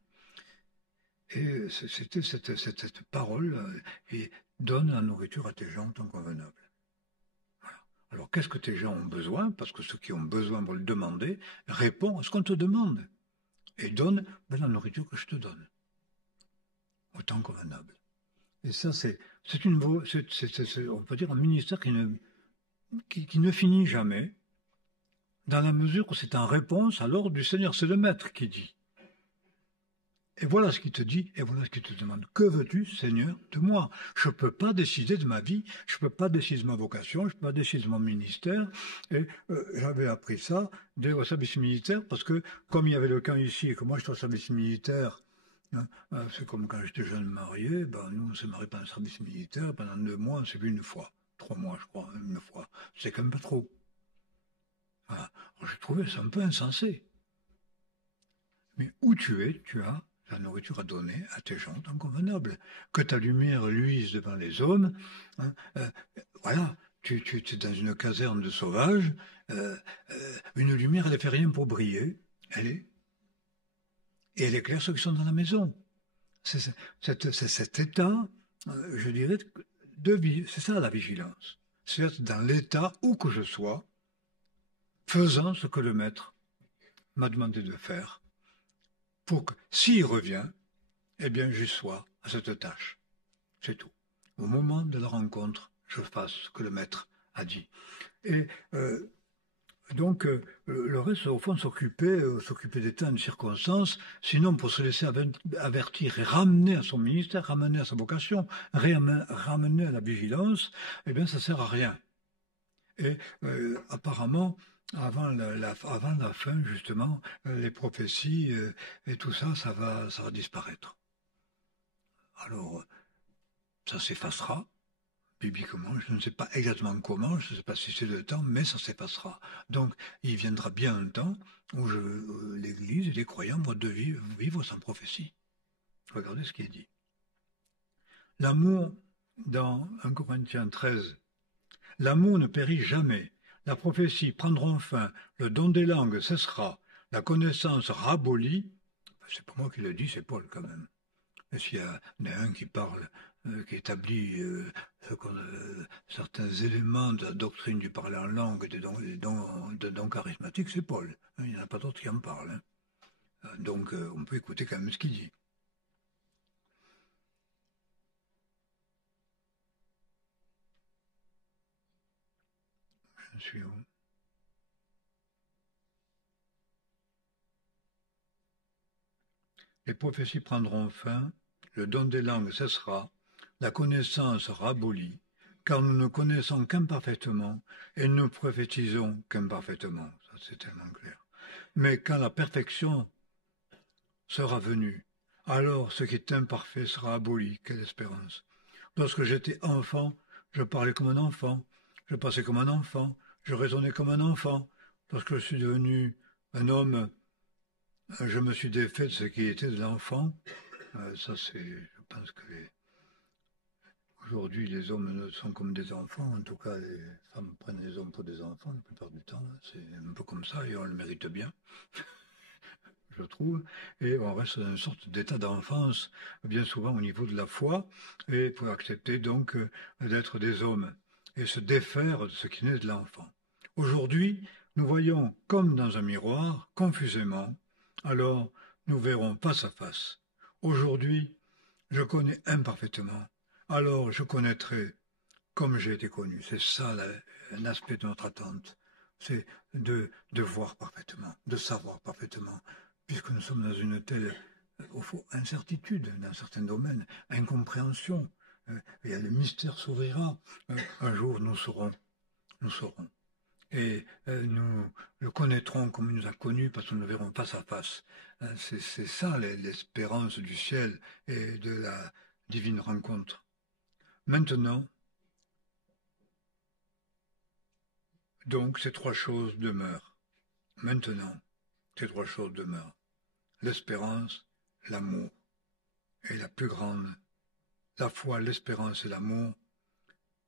Et c'était cette parole, et donne la nourriture à tes gens en tant convenable. Alors, qu'est-ce que tes gens ont besoin? Parce que ceux qui ont besoin vont le demander, réponds à ce qu'on te demande. Et donne la nourriture que je te donne. Autant convenable. Et ça, c'est on peut dire, un ministère qui ne finit jamais, dans la mesure où c'est en réponse à l'ordre du Seigneur. C'est le Maître qui dit. Et voilà ce qu'il te dit, et voilà ce qu'il te demande. Que veux-tu, Seigneur, de moi? Je ne peux pas décider de ma vie, je ne peux pas décider de ma vocation, je ne peux pas décider de mon ministère. Et j'avais appris ça dès au service militaire, parce que comme il y avait le camp ici, et que moi j'étais au service militaire, hein, c'est comme quand j'étais jeune marié, nous on s'est mariés pendant le service militaire, pendant 2 mois, on s'est vu une fois. 3 mois, je crois, une fois. C'est quand même pas trop. Voilà. Alors j'ai trouvé ça un peu insensé. Mais où tu es, tu as la nourriture à donner à tes gens tant convenable. Que ta lumière luise devant les hommes. Hein, voilà, tu es dans une caserne de sauvages. Une lumière, elle ne fait rien pour briller. Et elle éclaire ceux qui sont dans la maison. C'est cet état, je dirais, de vie. C'est ça la vigilance. C'est être dans l'état où que je sois, faisant ce que le maître m'a demandé de faire, pour que, s'il revient, eh bien, je sois à cette tâche. C'est tout. Au moment de la rencontre, je fasse ce que le maître a dit. Et donc, le reste, au fond, s'occuper des temps et des circonstances, sinon pour se laisser avertir et ramener à son ministère, ramener à sa vocation, ramener à la vigilance, eh bien, ça ne sert à rien. Et apparemment, avant la fin, justement, les prophéties et tout ça, ça va disparaître. Alors, ça s'effacera, bibliquement, je ne sais pas exactement comment, je ne sais pas si c'est le temps, mais ça s'effacera. Donc, il viendra bien un temps où l'Église et les croyants vont vivre sans prophétie. Regardez ce qui est dit. L'amour, dans 1 Corinthiens 13, l'amour ne périt jamais. La prophétie prendra fin, le don des langues cessera, la connaissance rabolie, c'est pas moi qui le dis, c'est Paul quand même. Et s'il y en a un qui parle, qui établit certains éléments de la doctrine du parler en langue, des dons charismatiques, c'est Paul. Il n'y en a pas d'autres qui en parlent. Hein. Donc on peut écouter quand même ce qu'il dit. Je suis où? Les prophéties prendront fin, le don des langues cessera, la connaissance sera abolie, car nous ne connaissons qu'imparfaitement et nous prophétisons qu'imparfaitement. Ça, c'est tellement clair. Mais quand la perfection sera venue, alors ce qui est imparfait sera aboli. Quelle espérance! Lorsque j'étais enfant, je parlais comme un enfant, je pensais comme un enfant, je raisonnais comme un enfant. Lorsque je suis devenu un homme, je me suis défait de ce qui était de l'enfant. Ça, c'est, je pense que aujourd'hui, les hommes sont comme des enfants. En tout cas, les femmes prennent les hommes pour des enfants la plupart du temps. C'est un peu comme ça et on le mérite bien, je trouve. Et on reste dans une sorte d'état d'enfance, bien souvent au niveau de la foi, et pour accepter donc d'être des hommes et se défaire de ce qui naît de l'enfant. Aujourd'hui, nous voyons comme dans un miroir, confusément, alors nous verrons face à face. Aujourd'hui, je connais imparfaitement, alors je connaîtrai comme j'ai été connu. C'est ça un aspect de notre attente. C'est de voir parfaitement, de savoir parfaitement, puisque nous sommes dans une telle au fond, incertitude dans certains domaines, incompréhension. Et le mystère s'ouvrira. Un jour, nous saurons. Nous saurons. Et nous le connaîtrons comme il nous a connus parce que nous le verrons face à face. C'est ça l'espérance du ciel et de la divine rencontre. Maintenant, donc, ces trois choses demeurent. Maintenant, ces trois choses demeurent. L'espérance, l'amour. Et la plus grande, la foi, l'espérance et l'amour.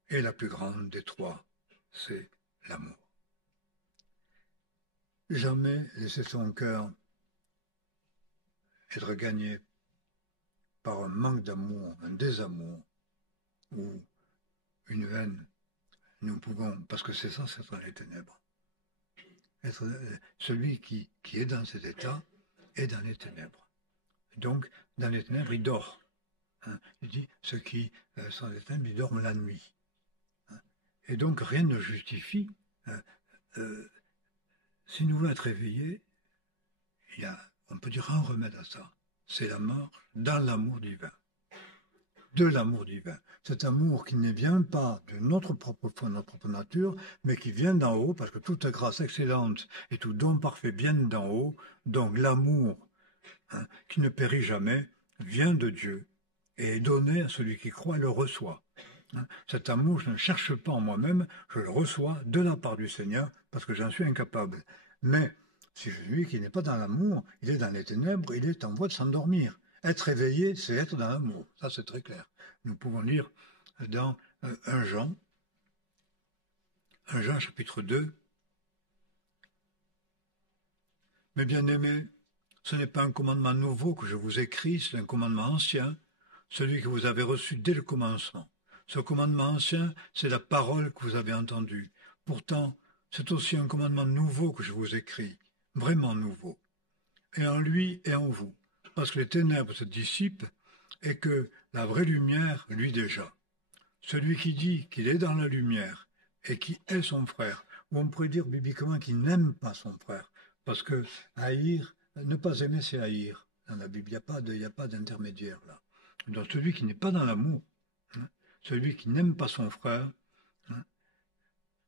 Et la plus grande des trois, c'est l'amour. Jamais laisser son cœur être gagné par un manque d'amour, un désamour ou une haine. Nous pouvons, parce que c'est ça, c'est dans les ténèbres. Être, celui qui est dans cet état est dans les ténèbres. Donc, dans les ténèbres, il dort. Hein. Il dit, ceux qui sont dans les ténèbres, ils dorment la nuit. Hein. Et donc, rien ne justifie. Si nous voulons être réveillés, il y a, on peut dire un remède à ça. C'est la mort dans l'amour divin. De l'amour divin. Cet amour qui ne vient pas de notre propre nature, mais qui vient d'en haut, parce que toute grâce excellente et tout don parfait viennent d'en haut. Donc l'amour, hein, qui ne périt jamais, vient de Dieu et est donné à celui qui croit et le reçoit. Hein. Cet amour, je ne cherche pas en moi-même, je le reçois de la part du Seigneur, parce que j'en suis incapable. Mais si celui qui n'est pas dans l'amour, il est dans les ténèbres, il est en voie de s'endormir. Être éveillé, c'est être dans l'amour. Ça, c'est très clair. Nous pouvons lire dans 1 Jean chapitre 2. Mes bien-aimés, ce n'est pas un commandement nouveau que je vous écris, c'est un commandement ancien, celui que vous avez reçu dès le commencement. Ce commandement ancien, c'est la parole que vous avez entendue. Pourtant, c'est aussi un commandement nouveau que je vous écris, vraiment nouveau. Et en lui et en vous, parce que les ténèbres se dissipent et que la vraie lumière, lui déjà. Celui qui dit qu'il est dans la lumière et qui est son frère, ou on pourrait dire bibliquement qu'il n'aime pas son frère, parce que haïr, ne pas aimer, c'est haïr. Dans la Bible, il n'y a pas d'intermédiaire là. Donc celui qui n'est pas dans l'amour, hein, celui qui n'aime pas son frère, hein,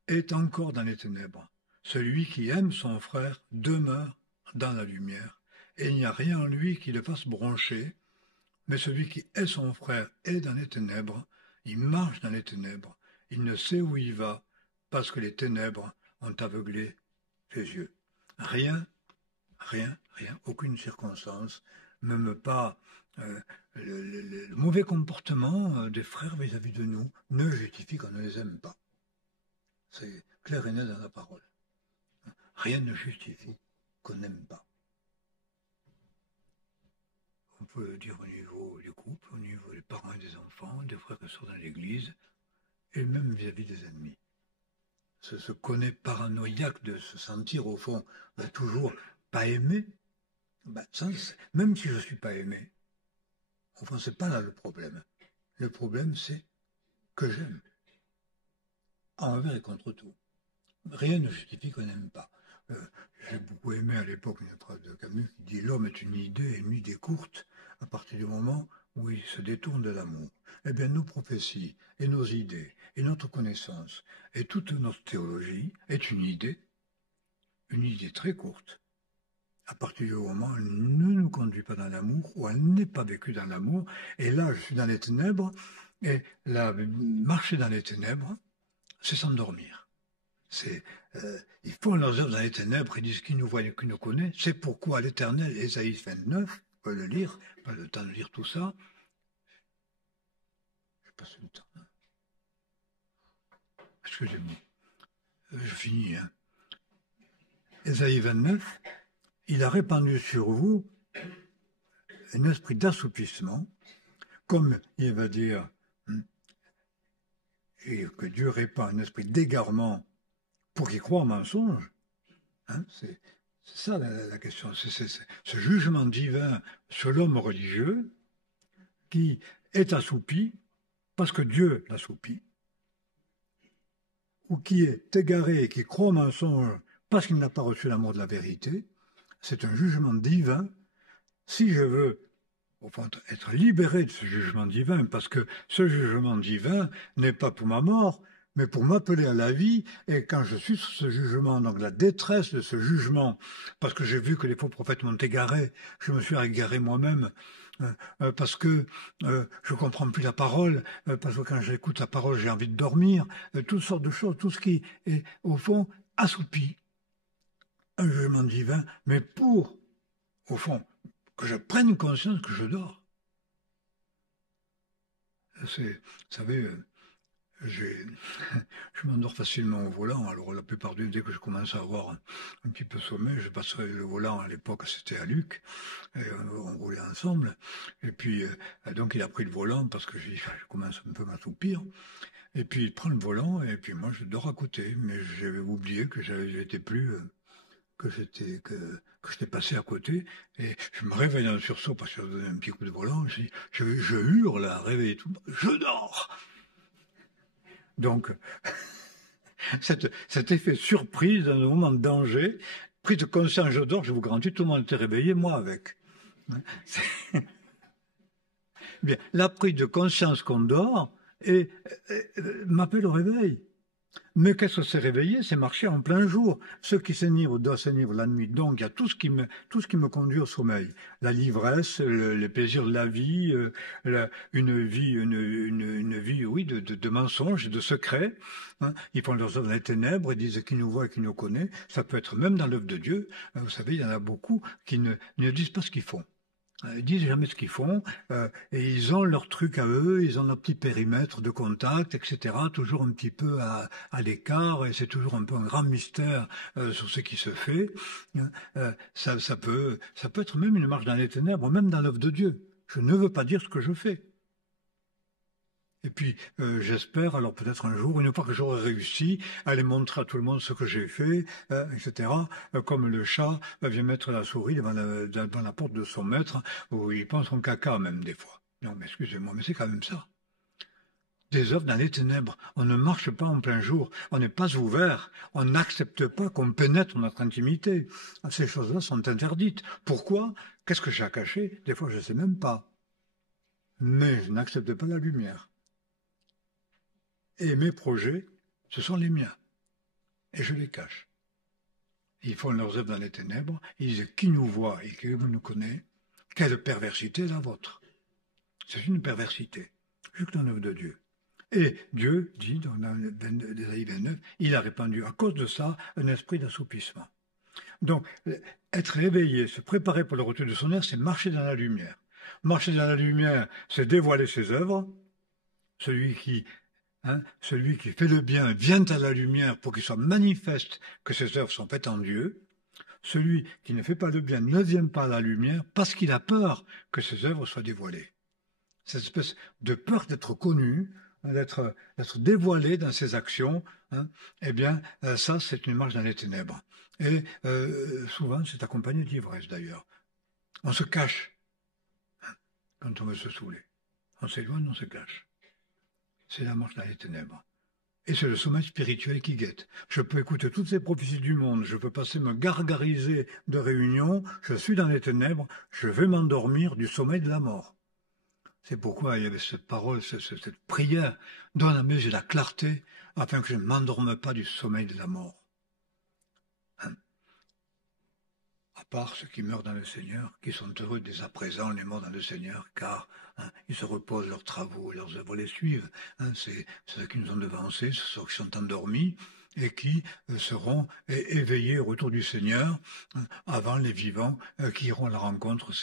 est encore dans les ténèbres. Celui qui aime son frère demeure dans la lumière, et il n'y a rien en lui qui le fasse broncher, mais celui qui est son frère est dans les ténèbres, il marche dans les ténèbres, il ne sait où il va, parce que les ténèbres ont aveuglé ses yeux. Rien, aucune circonstance, même pas le mauvais comportement des frères vis-à-vis de nous ne justifie qu'on ne les aime pas. C'est clair et net dans la parole. Rien ne justifie qu'on n'aime pas. On peut le dire au niveau du couple, au niveau des parents et des enfants, des frères et sœurs dans l'église, et même vis-à-vis des ennemis. Ce qu'on est paranoïaque de se sentir au fond toujours pas aimé, même si je ne suis pas aimé, au fond c'est pas là le problème. Le problème c'est que j'aime, envers et contre tout. Rien ne justifie qu'on n'aime pas. J'ai beaucoup aimé à l'époque une phrase de Camus qui dit « L'homme est une idée courte à partir du moment où il se détourne de l'amour. » Eh bien, nos prophéties et nos idées et notre connaissance et toute notre théologie est une idée très courte. À partir du moment où elle ne nous conduit pas dans l'amour, où elle n'est pas vécue dans l'amour, et là, je suis dans les ténèbres, et là, marcher dans les ténèbres, c'est s'endormir. Ils font leurs œuvres dans les ténèbres, ils disent qui nous voit et qui nous connaît. C'est pourquoi l'Éternel, Ésaïe 29, on peut le lire, pas le temps de lire tout ça. Je passe le temps. Excusez-moi. Je finis. Ésaïe 29, il a répandu sur vous un esprit d'assoupissement, comme il va dire et que Dieu répand un esprit d'égarement pour qu'il croit en mensonge. C'est ça la question. C'est ce jugement divin sur l'homme religieux qui est assoupi parce que Dieu l'assoupit, ou qui est égaré et qui croit au mensonge parce qu'il n'a pas reçu l'amour de la vérité. C'est un jugement divin. Si je veux au fond, être libéré de ce jugement divin, parce que ce jugement divin n'est pas pour ma mort, mais pour m'appeler à la vie, et quand je suis sur ce jugement, donc la détresse de ce jugement, parce que j'ai vu que les faux prophètes m'ont égaré, je me suis égaré moi-même, parce que je ne comprends plus la parole, parce que quand j'écoute la parole, j'ai envie de dormir, toutes sortes de choses, tout ce qui est, au fond, assoupi. Un jugement divin, mais pour, au fond, que je prenne conscience que je dors. Vous savez, je m'endors facilement au volant. Alors la plupart du temps, dès que je commence à avoir un petit peu sommeil, je passerai le volant. À l'époque, c'était à Luc, et on roulait ensemble. Et puis, donc il a pris le volant parce que je commence un peu à m'assoupir. Et puis il prend le volant, et puis moi je dors à côté. Mais j'avais oublié que j'étais plus... que j'étais passé à côté, et je me réveille en sursaut parce que je donné un petit coup de volant, je hurle là, réveille tout, je dors. Donc, cet effet surprise dans un moment de danger, prise de conscience, je dors, je vous garantis, tout le monde était réveillé, moi avec. Bien, la prise de conscience qu'on dort m'appelle au réveil. Mais qu'est-ce que c'est réveiller? C'est marcher en plein jour. Ceux qui s'enivrent doivent s'enivrer la nuit. Donc, il y a tout ce qui me conduit au sommeil. La l'ivresse, les plaisirs de la vie, une vie, oui, de mensonges, de secrets. Ils font leurs œuvres dans les ténèbres, ils disent qui nous voit et qui nous connaît. Ça peut être même dans l'œuvre de Dieu. Vous savez, il y en a beaucoup qui ne disent pas ce qu'ils font. Ils disent jamais ce qu'ils font, et ils ont leur truc à eux, ils ont leur petit périmètre de contact, etc., toujours un petit peu à l'écart, et c'est toujours un peu un grand mystère sur ce qui se fait. Ça peut être même une marche dans les ténèbres, même dans l'œuvre de Dieu. Je ne veux pas dire ce que je fais. Et puis, j'espère, alors peut-être un jour, une fois que j'aurai réussi, aller montrer à tout le monde ce que j'ai fait, etc. Comme le chat vient mettre la souris devant la porte de son maître, où il pense son caca même des fois. Non, mais excusez-moi, mais c'est quand même ça. Des œuvres dans les ténèbres. On ne marche pas en plein jour. On n'est pas ouvert. On n'accepte pas qu'on pénètre notre intimité. Ces choses-là sont interdites. Pourquoi? Qu'est-ce que j'ai à cacher? Des fois, je ne sais même pas. Mais je n'accepte pas la lumière. Et mes projets, ce sont les miens. Et je les cache. Ils font leurs œuvres dans les ténèbres, ils disent qui nous voit et qui nous connaît, quelle perversité est la vôtre. C'est une perversité, juste dans l'œuvre de Dieu. Et Dieu dit dans l'Ésaïe 29, il a répandu à cause de ça un esprit d'assoupissement. Donc, être éveillé, se préparer pour le retour de son ère, c'est marcher dans la lumière. Marcher dans la lumière, c'est dévoiler ses œuvres. Celui qui fait le bien vient à la lumière pour qu'il soit manifeste que ses œuvres sont faites en Dieu. Celui qui ne fait pas le bien ne vient pas à la lumière parce qu'il a peur que ses œuvres soient dévoilées. Cette espèce de peur d'être connu, d'être dévoilé dans ses actions, hein, eh bien, ça, c'est une marche dans les ténèbres. Et souvent, c'est accompagné d'ivresse, d'ailleurs. On se cache quand on veut se saouler. On s'éloigne, on se cache. C'est la marche dans les ténèbres. Et c'est le sommeil spirituel qui guette. Je peux écouter toutes ces prophéties du monde, je peux passer me gargariser de réunions, je suis dans les ténèbres, je vais m'endormir du sommeil de la mort. C'est pourquoi il y avait cette parole, cette prière, donne à mes yeux la clarté, afin que je ne m'endorme pas du sommeil de la mort. Hein? À part ceux qui meurent dans le Seigneur, qui sont heureux dès à présent, les morts dans le Seigneur, car ils se reposent, leurs travaux, leurs œuvres les suivent. C'est ceux qui nous ont devancés, ceux qui sont endormis et qui seront éveillés au retour du Seigneur avant les vivants qui iront à la rencontre.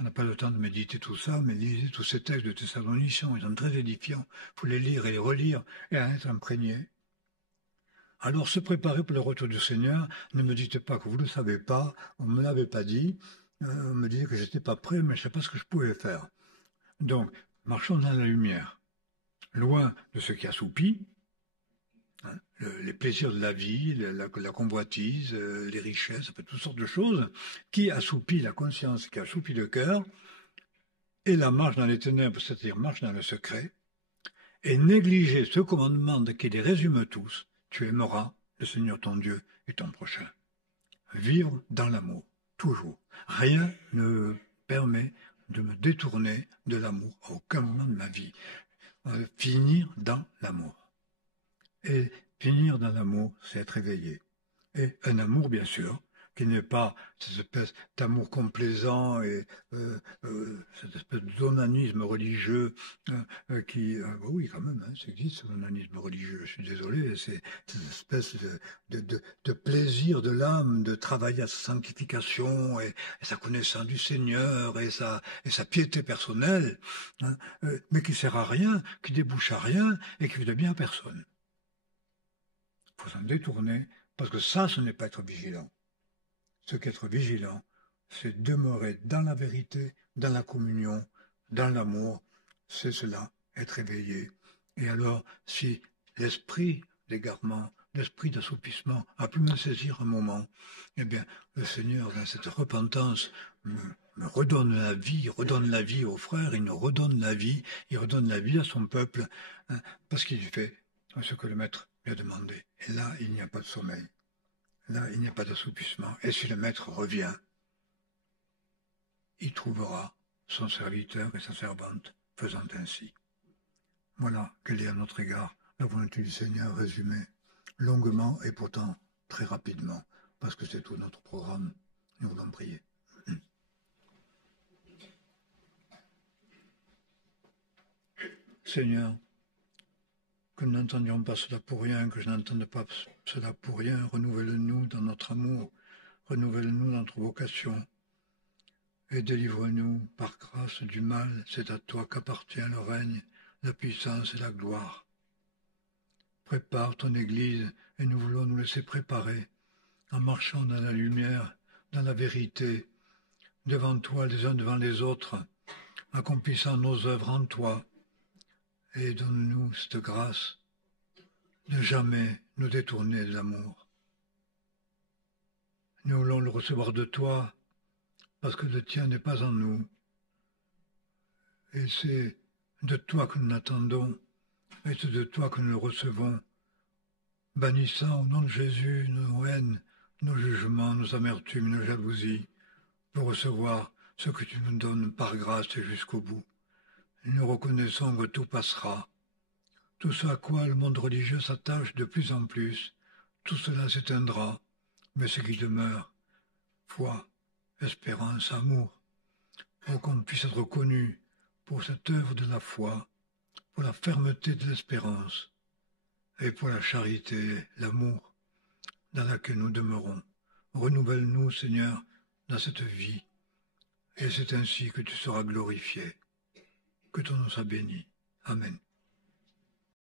On n'a pas le temps de méditer tout ça, mais lisez tous ces textes de Thessaloniciens, ils sont très édifiants. Il faut les lire et les relire et en être imprégné. Alors, se préparer pour le retour du Seigneur, ne me dites pas que vous ne le savez pas, on ne me l'avait pas dit, on me disait que je n'étais pas prêt, mais je ne sais pas ce que je pouvais faire. Donc, marchons dans la lumière, loin de ce qui assoupit, les plaisirs de la vie, la convoitise, les richesses, toutes sortes de choses, qui assoupit la conscience, qui assoupit le cœur, et la marche dans les ténèbres, c'est-à-dire marche dans le secret, et négliger ce commandement qui les résume tous, tu aimeras le Seigneur ton Dieu et ton prochain. Vivre dans l'amour, toujours. Rien ne me permet de me détourner de l'amour à aucun moment de ma vie. Finir dans l'amour. Et finir dans l'amour, c'est être éveillé. Et un amour, bien sûr, qui n'est pas cette espèce d'amour complaisant et cette espèce d'onanisme religieux qui, oui quand même, ça existe, l'onanisme religieux, je suis désolé, c'est cette espèce de plaisir de l'âme, de travailler à sa sanctification et sa connaissance du Seigneur et sa piété personnelle, mais qui sert à rien, qui débouche à rien et qui fait de bien à personne. Il faut s'en détourner, parce que ça, ce n'est pas être vigilant. Ce qu'être vigilant, c'est demeurer dans la vérité, dans la communion, dans l'amour, c'est cela, être éveillé. Et alors, si l'esprit d'égarement, l'esprit d'assoupissement a pu me saisir un moment, eh bien, le Seigneur, dans cette repentance, me redonne la vie, il redonne la vie aux frères, il nous redonne la vie, il redonne la vie à son peuple, parce qu'il fait ce que le Maître lui a demandé. Et là, il n'y a pas de sommeil. Là, il n'y a pas d'assoupissement. Et si le Maître revient, il trouvera son serviteur et sa servante faisant ainsi. Voilà quelle est à notre égard la volonté du Seigneur résumée, longuement et pourtant très rapidement, parce que c'est tout notre programme. Nous voulons prier. Seigneur, que nous n'entendions pas cela pour rien, que je n'entende pas cela pour rien, renouvelle-nous dans notre amour, renouvelle-nous dans notre vocation, et délivre-nous par grâce du mal, c'est à toi qu'appartient le règne, la puissance et la gloire. Prépare ton Église, et nous voulons nous laisser préparer, en marchant dans la lumière, dans la vérité, devant toi les uns devant les autres, accomplissant nos œuvres en toi, et donne-nous cette grâce de jamais nous détourner de l'amour. Nous voulons le recevoir de toi, parce que le tien n'est pas en nous. Et c'est de toi que nous l'attendons, et c'est de toi que nous le recevons, bannissant au nom de Jésus nos haines, nos jugements, nos amertumes, nos jalousies, pour recevoir ce que tu nous donnes par grâce et jusqu'au bout. Nous reconnaissons que tout passera. Tout ce à quoi le monde religieux s'attache de plus en plus, tout cela s'éteindra, mais ce qui demeure, foi, espérance, amour, pour qu'on puisse être connu pour cette œuvre de la foi, pour la fermeté de l'espérance, et pour la charité, l'amour, dans laquelle nous demeurons. Renouvelle-nous, Seigneur, dans cette vie, et c'est ainsi que tu seras glorifié. Que ton nom soit béni. Amen.